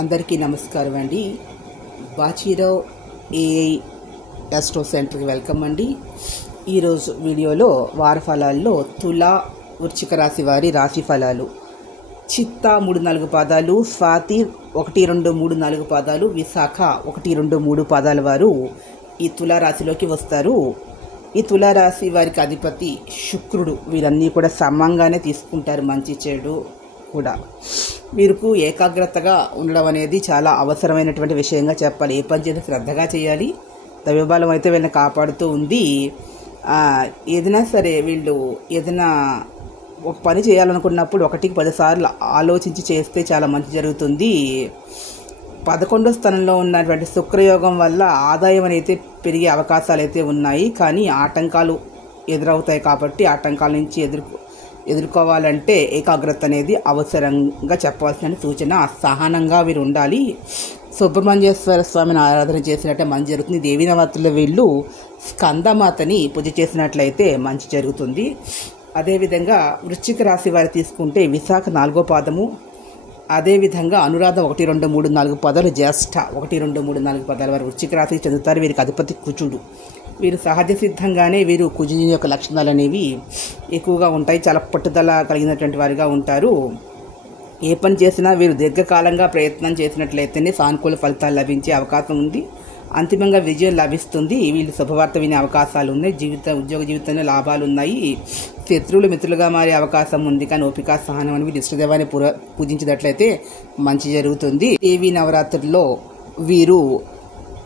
అందరికీ నమస్కారం అండి. బాచీరావు ఏఐ ఆస్ట్రో సెంటర్కి వెల్కమ్ అండి. ఈరోజు వీడియోలో వార ఫలాల్లో తులా వృశ్చిక రాశి వారి రాశి ఫలాలు. చిత్తా 3-4 పాదాలు, స్వాతి 1-2-3-4 పాదాలు, విశాఖ 1-2-3 పాదాల వారు ఈ తులారాశిలోకి వస్తారు. ఈ తులారాశి వారికి అధిపతి శుక్రుడు. వీరన్నీ కూడా సమంగానే తీసుకుంటారు, మంచి చెడు కూడా. వీరికి ఏకాగ్రతగా ఉండడం అనేది చాలా అవసరమైనటువంటి విషయంగా చెప్పాలి. ఏ పని చేస్తే శ్రద్ధగా చేయాలి. దైవబలం అయితే వీళ్ళని కాపాడుతూ ఉంది. ఏదైనా సరే వీళ్ళు ఏదైనా ఒక పని చేయాలనుకున్నప్పుడు 1-10 సార్లు ఆలోచించి చేస్తే చాలా మంచి జరుగుతుంది. 11వ స్థానంలో ఉన్నటువంటి శుక్రయోగం వల్ల ఆదాయం అయితే పెరిగే అవకాశాలు అయితే ఉన్నాయి. కానీ ఆటంకాలు ఎదురవుతాయి కాబట్టి ఆటంకాల నుంచి ఎదుర్కోవాలంటే ఏకాగ్రత అనేది అవసరంగా చెప్పాల్సిన సూచన. సహనంగా వీరు ఉండాలి. సుబ్రహ్మణ్యేశ్వర స్వామిని ఆరాధన చేసినట్టే మంచి జరుగుతుంది. దేవీ నవరాత్రులు వీళ్ళు స్కందమాతని పూజ చేసినట్లయితే మంచి జరుగుతుంది. అదేవిధంగా వృశ్చిక రాశి వారు తీసుకుంటే విశాఖ 4వ పాదము, అదేవిధంగా అనురాధ 1-2-3-4 పాదాలు, జ్యేష్ఠ 1-2-3-4 పాదాల వారు వృశ్చిక రాశికి చెందుతారు. వీరికి అధిపతి కుజుడు. వీరు సహజ సిద్ధంగానే వీరు కుజుని యొక్క లక్షణాలు అనేవి ఎక్కువగా ఉంటాయి. చాలా పట్టుదల కలిగినటువంటి వారిగా ఉంటారు. ఏ పని చేసినా వీరు దీర్ఘకాలంగా ప్రయత్నం చేసినట్లయితేనే సానుకూల ఫలితాలు లభించే అవకాశం ఉంది. అంతిమంగా విజయం లభిస్తుంది. వీళ్ళు శుభవార్త వినే అవకాశాలు ఉన్నాయి. ఉద్యోగ జీవితంలో లాభాలు ఉన్నాయి. శత్రువులు మిత్రులుగా మారే అవకాశం ఉంది. కానీ ఓపిక, సహనం అని వీరు ఇష్టదేవాన్ని పూజించినట్లయితే మంచి జరుగుతుంది. దేవీ నవరాత్రుల్లో వీరు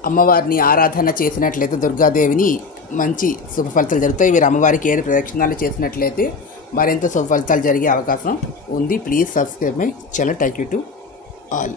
అమ్మవారిని ఆరాధన చేసినట్లయితే దుర్గాదేవిని మంచి శుభ ఫలితాలు జరుగుతాయి. వీరు అమ్మవారికి 7 ప్రదక్షిణాలు చేసినట్లయితే మరింత శుభ ఫలితాలు జరిగే అవకాశం ఉంది. Please subscribe my channel. Thank you to all.